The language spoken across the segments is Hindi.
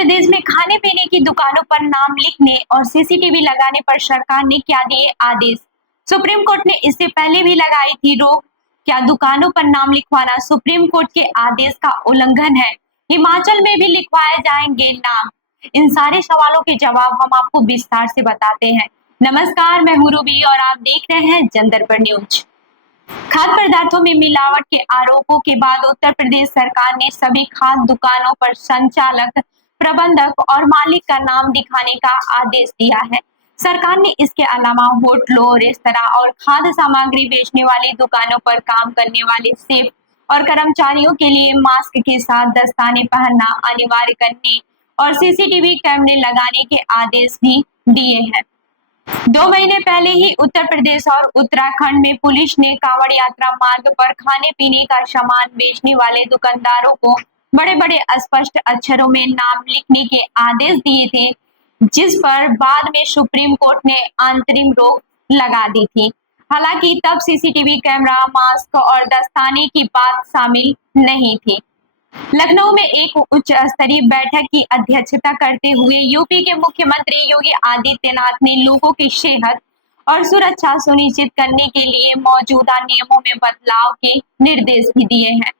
प्रदेश में खाने पीने की दुकानों पर नाम लिखने और सीसीटीवी लगाने पर सरकार ने क्या दिए आदेश। सुप्रीम कोर्ट ने इससे पहले भी लगाई थी रोक। क्या दुकानों पर नाम लिखवाना सुप्रीम कोर्ट के आदेश का उल्लंघन है? हिमाचल में भी लिखवाए जाएंगे नाम? इन सारे सवालों के जवाब हम आपको विस्तार से बताते हैं। नमस्कार, मैं हूं रूबी और आप देख रहे हैं जनदर्पण न्यूज। खाद्य पदार्थों में मिलावट के आरोपों के बाद उत्तर प्रदेश सरकार ने सभी खाद्य दुकानों पर संचालक, प्रबंधक और मालिक का नाम दिखाने का आदेश दिया है। सरकार ने इसके अलावा होटलों, रेस्तरां और खाद्य सामग्री बेचने वाली दुकानों पर काम करने वाले शेफ और कर्मचारियों के लिए मास्क के साथ दस्ताने पहनना अनिवार्य करने और सीसीटीवी कैमरे लगाने के आदेश भी दिए हैं। 2 महीने पहले ही उत्तर प्रदेश और उत्तराखंड में पुलिस ने कांवड़ यात्रा मार्ग पर खाने पीने का सामान बेचने वाले दुकानदारों को बड़े बड़े स्पष्ट अक्षरों में नाम लिखने के आदेश दिए थे, जिस पर बाद में सुप्रीम कोर्ट ने अंतरिम रोक लगा दी थी। हालांकि तब सीसीटीवी कैमरा, मास्क और दस्ताने की बात शामिल नहीं थी। लखनऊ में एक उच्च स्तरीय बैठक की अध्यक्षता करते हुए यूपी के मुख्यमंत्री योगी आदित्यनाथ ने लोगों की सेहत और सुरक्षा सुनिश्चित करने के लिए मौजूदा नियमों में बदलाव के निर्देश भी दिए हैं।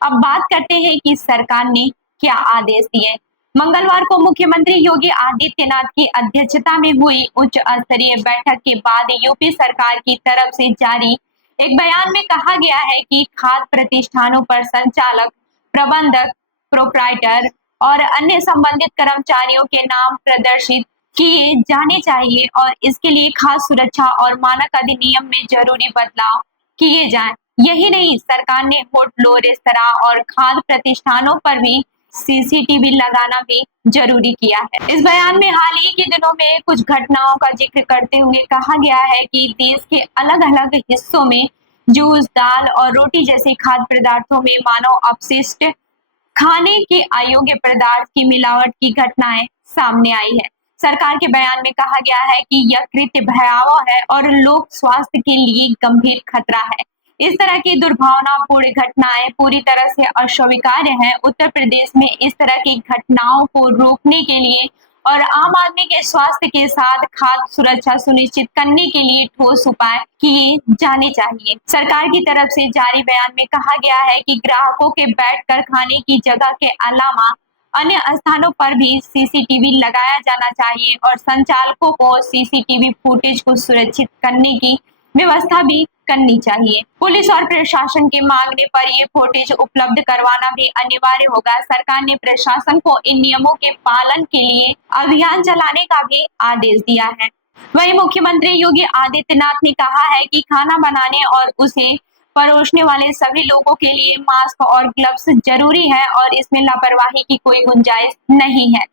अब बात करते हैं कि सरकार ने क्या आदेश दिए। मंगलवार को मुख्यमंत्री योगी आदित्यनाथ की अध्यक्षता में हुई उच्च स्तरीय बैठक के बाद यूपी सरकार की तरफ से जारी एक बयान में कहा गया है कि खाद्य प्रतिष्ठानों पर संचालक, प्रबंधक, प्रोप्राइटर और अन्य संबंधित कर्मचारियों के नाम प्रदर्शित किए जाने चाहिए और इसके लिए खाद्य सुरक्षा और मानक अधिनियम में जरूरी बदलाव किए जाएं। यही नहीं, सरकार ने होटलों, रेस्तरां और खाद्य प्रतिष्ठानों पर भी सीसीटीवी लगाना भी जरूरी किया है। इस बयान में हाल ही के दिनों में कुछ घटनाओं का जिक्र करते हुए कहा गया है कि देश के अलग अलग हिस्सों में जूस, दाल और रोटी जैसे खाद्य पदार्थों में मानव अपशिष्ट, खाने के अयोग्य पदार्थ की मिलावट की घटनाएं सामने आई है। सरकार के बयान में कहा गया है कि यह कृत्य भयावह है और लोक स्वास्थ्य के लिए गंभीर खतरा है। इस तरह की दुर्भावनापूर्ण घटनाएं पूरी तरह से अस्वीकार्य हैं। उत्तर प्रदेश में इस तरह की घटनाओं को रोकने के लिए और आम आदमी के स्वास्थ्य के साथ खाद्य सुरक्षा सुनिश्चित करने के लिए ठोस उपाय किए जाने चाहिए। सरकार की तरफ से जारी बयान में कहा गया है कि ग्राहकों के बैठकर खाने की जगह के अलावा अन्य स्थानों पर भी सीसीटीवी लगाया जाना चाहिए और संचालकों को सीसीटीवी फुटेज को सुरक्षित करने की व्यवस्था भी करनी चाहिए। पुलिस और प्रशासन के मांगने पर ये फुटेज उपलब्ध करवाना भी अनिवार्य होगा। सरकार ने प्रशासन को इन नियमों के पालन के लिए अभियान चलाने का भी आदेश दिया है। वहीं मुख्यमंत्री योगी आदित्यनाथ ने कहा है कि खाना बनाने और उसे परोसने वाले सभी लोगों के लिए मास्क और ग्लव्स जरूरी है और इसमें लापरवाही की कोई गुंजाइश नहीं है।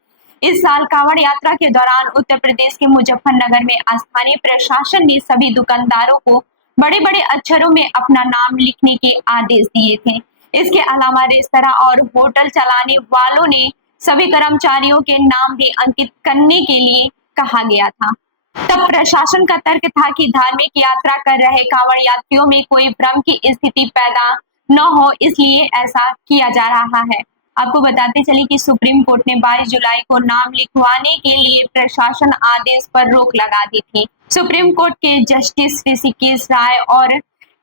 इस साल कांवड़ यात्रा के दौरान उत्तर प्रदेश के मुजफ्फरनगर में स्थानीय प्रशासन ने सभी दुकानदारों को बड़े बड़े अक्षरों में अपना नाम लिखने के आदेश दिए थे। इसके अलावा रेस्तरां और होटल चलाने वालों ने सभी कर्मचारियों के नाम भी अंकित करने के लिए कहा गया था। तब प्रशासन का तर्क था कि धार्मिक यात्रा कर रहे कांवड़ यात्रियों में कोई भ्रम की स्थिति पैदा न हो, इसलिए ऐसा किया जा रहा है। आपको बताते चले कि सुप्रीम कोर्ट ने 22 जुलाई को नाम लिखवाने के लिए प्रशासन आदेश पर रोक लगा दी थी। सुप्रीम कोर्ट के जस्टिस ऋषिकेश राय और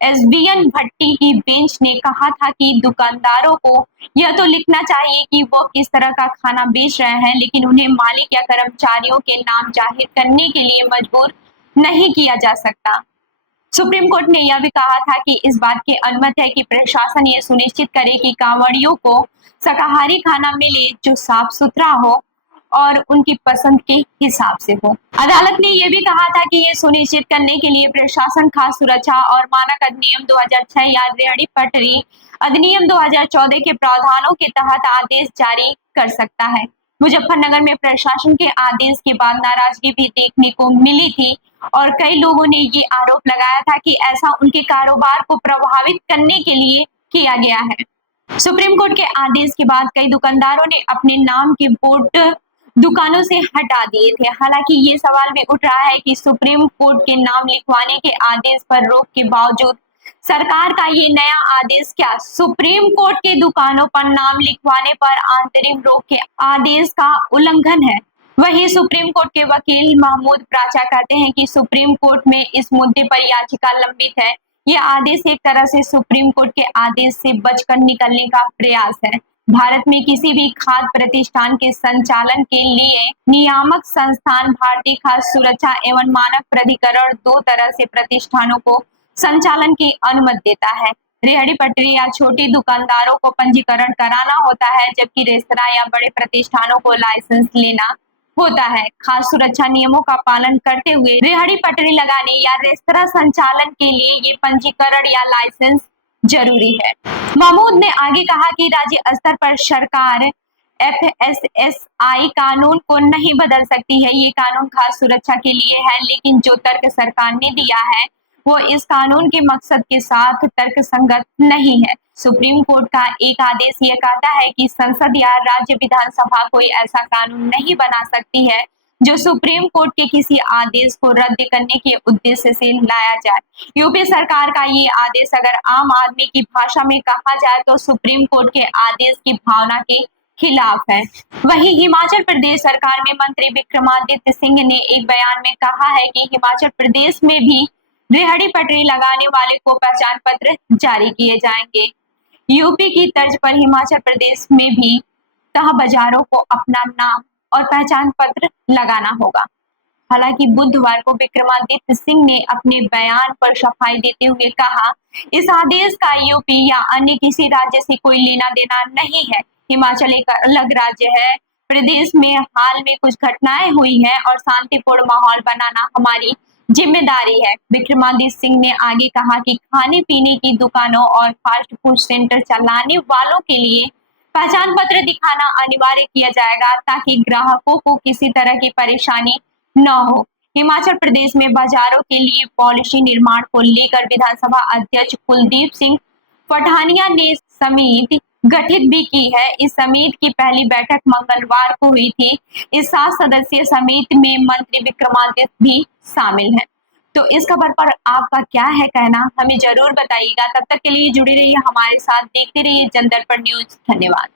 एसबीएन भट्टी की बेंच ने कहा था कि दुकानदारों को यह तो लिखना चाहिए कि वो किस तरह का खाना बेच रहे हैं, लेकिन उन्हें मालिक या कर्मचारियों के नाम जाहिर करने के लिए मजबूर नहीं किया जा सकता। सुप्रीम कोर्ट ने यह भी कहा था कि इस बात की अनुमति है कि प्रशासन ये सुनिश्चित करे कि कांवड़ियों को शाकाहारी खाना मिले जो साफ सुथरा हो और उनकी पसंद के हिसाब से हो। अदालत ने यह भी कहा था कि ये सुनिश्चित करने के लिए प्रशासन खाद्य सुरक्षा और मानक अधिनियम 2006 या रेहड़ी पटरी अधिनियम 2014 के प्रावधानों के तहत आदेश जारी कर सकता है। मुजफ्फरनगर में प्रशासन के आदेश के बाद नाराजगी भी देखने को मिली थी और कई लोगों ने ये आरोप लगाया था कि ऐसा उनके कारोबार को प्रभावित करने के लिए किया गया है। सुप्रीम कोर्ट के आदेश के बाद कई दुकानदारों ने अपने नाम के बोर्ड दुकानों से हटा दिए थे। हालांकि ये सवाल भी उठ रहा है कि सुप्रीम कोर्ट के नाम लिखवाने के आदेश पर रोक के बावजूद सरकार का ये नया आदेश क्या सुप्रीम कोर्ट के दुकानों पर नाम लिखवाने पर अंतरिम रोक के आदेश का उल्लंघन है। वहीं सुप्रीम कोर्ट के वकील महमूद प्राचा कहते हैं कि सुप्रीम कोर्ट में इस मुद्दे पर याचिका लंबित है। ये आदेश एक तरह से सुप्रीम कोर्ट के आदेश से बचकर निकलने का प्रयास है। भारत में किसी भी खाद्य प्रतिष्ठान के संचालन के लिए नियामक संस्थान भारतीय खाद्य सुरक्षा एवं मानक प्राधिकरण दो तरह से प्रतिष्ठानों को संचालन की अनुमति देता है। रेहड़ी पटरी या छोटी दुकानदारों को पंजीकरण कराना होता है, जबकि रेस्तरां या बड़े प्रतिष्ठानों को लाइसेंस लेना होता है। खाद्य सुरक्षा नियमों का पालन करते हुए रेहड़ी पटरी लगाने या रेस्तरां संचालन के लिए ये पंजीकरण या लाइसेंस जरूरी है। महमूद ने आगे कहा कि राज्य स्तर पर सरकार FSSAI कानून को नहीं बदल सकती है। ये कानून खाद्य सुरक्षा के लिए है, लेकिन जो तर्क सरकार ने दिया है वो इस कानून के मकसद के साथ तर्कसंगत नहीं है। सुप्रीम कोर्ट का एक आदेश ये कहता है कि संसद या राज्य विधानसभा कोई ऐसा कानून नहीं बना सकती है जो सुप्रीम कोर्ट के किसी आदेश को रद्द करने के उद्देश्य से लाया जाए। यूपी सरकार का ये आदेश अगर आम आदमी की भाषा में कहा जाए तो सुप्रीम कोर्ट के आदेश की भावना के खिलाफ है। वहीं हिमाचल प्रदेश सरकार में मंत्री विक्रमादित्य सिंह ने एक बयान में कहा है कि हिमाचल प्रदेश में भी रेहड़ी पटरी लगाने वाले को पहचान पत्र जारी किए जाएंगे। यूपी की तर्ज पर हिमाचल प्रदेश में भी तह बाजारों को अपना नाम और पहचान पत्र लगाना होगा। हालांकि बुधवार को विक्रमादित्य सिंह ने अपने बयान पर सफाई देते हुए कहा, इस आदेश का यूपी या अन्य किसी राज्य से कोई लेना देना नहीं है। हिमाचल एक अलग राज्य है। प्रदेश में हाल में कुछ घटनाएं हुई हैं और शांतिपूर्ण माहौल बनाना हमारी जिम्मेदारी है। विक्रमादित्य सिंह ने आगे कहा कि खाने पीने की दुकानों और फास्ट फूड सेंटर चलाने वालों के लिए पहचान पत्र दिखाना अनिवार्य किया जाएगा ताकि ग्राहकों को किसी तरह की परेशानी न हो। हिमाचल प्रदेश में बाजारों के लिए पॉलिसी निर्माण को लेकर विधानसभा अध्यक्ष कुलदीप सिंह पठानिया ने समिति गठित भी की है। इस समिति की पहली बैठक मंगलवार को हुई थी। इस 7 सदस्यीय समिति में मंत्री विक्रमादित्य भी शामिल हैं। तो इस खबर पर आपका क्या है कहना, हमें जरूर बताइएगा। तब तक के लिए जुड़े रहिए हमारे साथ, देखते रहिए जनदर्पण न्यूज। धन्यवाद।